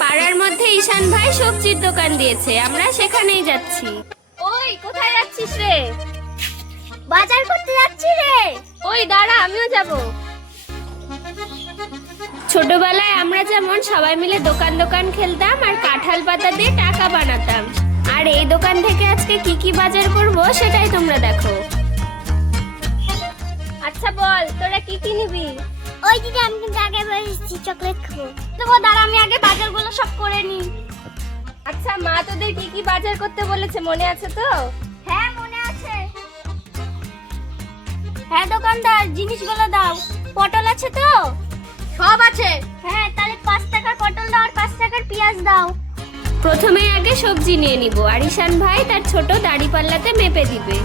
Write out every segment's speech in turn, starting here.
পাড়ার মধ্যে ঈশান ভাই সবজির দোকান দিয়েছে, আমরা সেখানেই যাচ্ছি। ওই কোথায় যাচ্ছিস রে? বাজার করতে যাচ্ছি রে। ওই দাঁড়া, আমিও যাব। ছোটবেলায় আমরা যেমন সবাই মিলে দোকান দোকান খেলতাম আর কাঁঠাল পাতা দিয়ে টাকা বানাতাম, আর এই দোকান থেকে আজকে কি কি বাজার করব সেটাই তোমরা দেখো। আচ্ছা বল, তোরা কি কি নিবি? ওই দিদি আমি কিন্তু আগে বলেছি চকলেট খাবো। তবু দাঁড়া আমি আগে বাজারগুলো সব করে নিই। আচ্ছা মা তোদের কি কি বাজার করতে বলেছে মনে আছে তো? হ্যাঁ মনে আছে। হ্যাঁ দোকানদার, জিনিসগুলো দাও। পটল আছে তো? সব আছে। হ্যাঁ তাহলে 5 টাকার পটল দাও আর 5 টাকার পেঁয়াজ দাও। প্রথমে আগে সবজি নিয়ে নিব, আর ঈশান ভাই তার ছোট দাড়ি পাল্লাতে মেপে দিবে।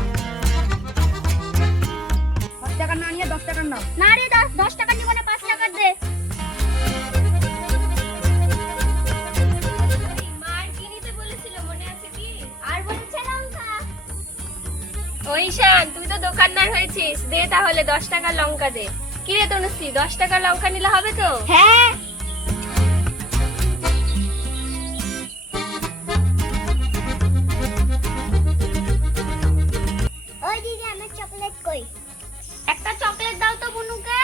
5 টাকা না নিয়ে 10 টাকা নাও। না রে 10 টাকা নিব না, 5 টাকা দে। মার কি নিতে বলেছিল মনে আছে কি? আর বলেছে লঙ্কা। ওই ঈশান, তুই তো দোকানদার হয়েছিস, দে তাহলে 10 টাকা লঙ্কা দে। কি রে তনুশ্রী, 10 টাকা লঙ্কা নিলে হবে তো? হ্যাঁ ওই দিদি আমার চকলেট কই? একটা চকলেট দাও তো বুনুকে।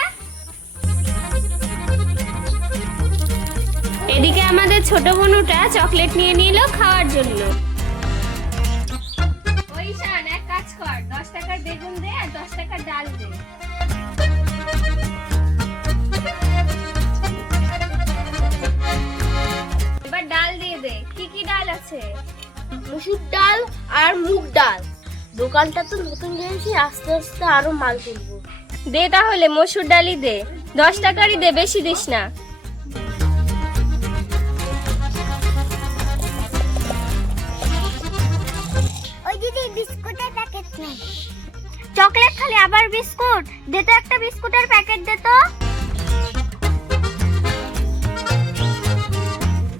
এদিকে আমাদের ছোট বনুটা চকলেট নিয়ে নিল খাওয়ার জন্য। ওই ঈশান, এক কাজ কর, 10 টাকার বেগুন দে আর 10 টাকার ডাল দে। এবার ডাল দিয়ে দে। কি কি ডাল আছে? মুসুর ডাল আর মুগ ডাল। দোকানটা তো নতুন কিনেছি, আস্তে আস্তে আরো মাল কিনবো। দে তাহলে মসুর ডালই দে, 10 টাকারই দে, বেশি দিস না। ওই দিদি বিস্কুটের প্যাকেট নেই। চকলেট খালি আবার বিস্কুট? দে তো একটা বিস্কুটের প্যাকেট দে তো।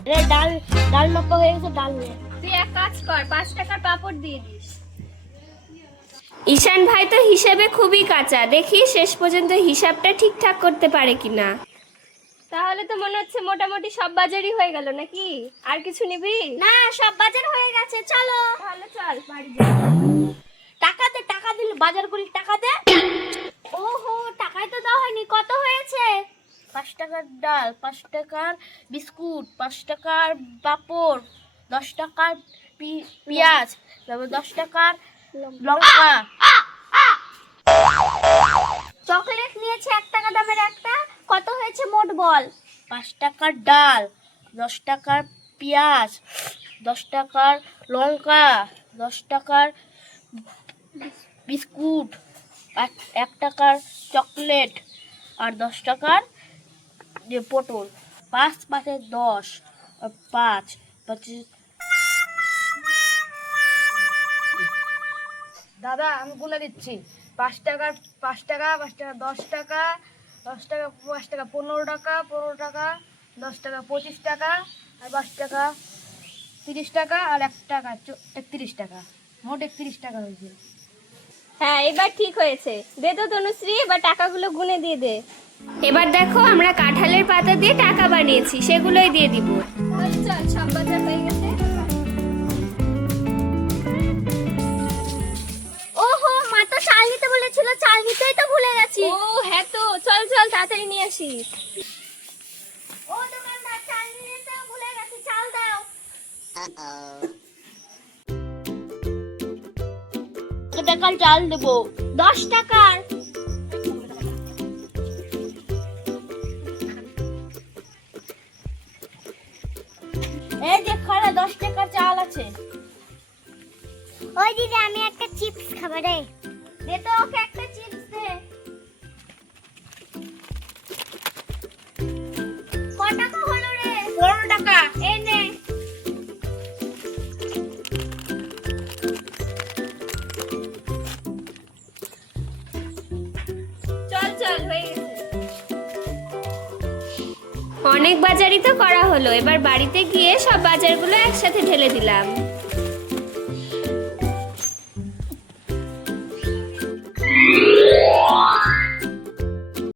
রে ডাল মাপা হয়ে গেছে, ডাল নে। তুই এক কাজ কর, 5 টাকার পাপড় দিয়ে দিস। ঈশান ভাই তো হিসাবে খুবই কাঁচা, দেখি শেষ পর্যন্ত হিসাবটা ঠিকঠাক করতে পারে কিনা। তাহলে তো মনে হচ্ছে মোটামুটি সব বাজারই হয়ে গেল নাকি? আর কিছু নিবি? না সব বাজার হয়ে গেছে, চলো। তাহলে চল বাড়ি যাই। টাকা দে, টাকা দিলে বাজার করি, টাকা দে। ওহো, টাকাই তো দেওয়া হয়নি। কত হয়েছে? 5 টাকার ডাল, 5 টাকার বিস্কুট, 5 টাকার পাপড়, 10 টাকার পেঁয়াজ, তারপর 10 টাকার লঙ্কা। চকলেট নিয়েছে 1 টাকা দামের একটা। কত হয়েছে মোট বল? 5 টাকার ডাল, 10 টাকার পেঁয়াজ, 10 টাকার লঙ্কা, 10 টাকার বিস্কুট, 1 টাকার চকলেট আর 10 টাকার পটল। 5 5 10 আর 5 5। দাদা আমি গুনে দিচ্ছি। 5 টাকা 5 টাকা 5 টাকা 10 টাকা 10 টাকা 5 টাকা 15 টাকা 15 টাকা 10 টাকা 25 টাকা আর 5 টাকা 30 টাকা আর 1 টাকা 31 টাকা, মোট 31 টাকা হয়েছে। হ্যাঁ এবার ঠিক হয়েছে। দে তো তনুশ্রী, এবার টাকাগুলো গুনে দিয়ে দে। এবার দেখো আমরা কাঁঠালের পাতা দিয়ে টাকা বানিয়েছি, সেগুলোই দিয়ে দিব। চল, সব বাজার হয়ে গেছে। ওহো, মা তো চাল নিতে বলেছিল, চাল নিতেই তো ভুলে গেছি। ও হ্যাঁ তো, চল চল তাড়াতাড়ি নিয়ে আসি। ও দোকানদার, চাল নিতে ভুলে গেছি, চাল দাও। কত টাকার চাল দেবো? 10 টাকার। এই যে খাড়া 10 টাকার চাল আছে। ওই দিদি আমি একটা চিপস খাবো রে। দে তো ওকে একটা চিপস দে। কত টাকা হলো রে? 15 টাকা। এই নে। চল চল, হয়ে গেছে। অনেক বাজারই তো করা হলো, এবার বাড়িতে গিয়ে সব বাজারগুলো একসাথে ঢেলে দিলাম।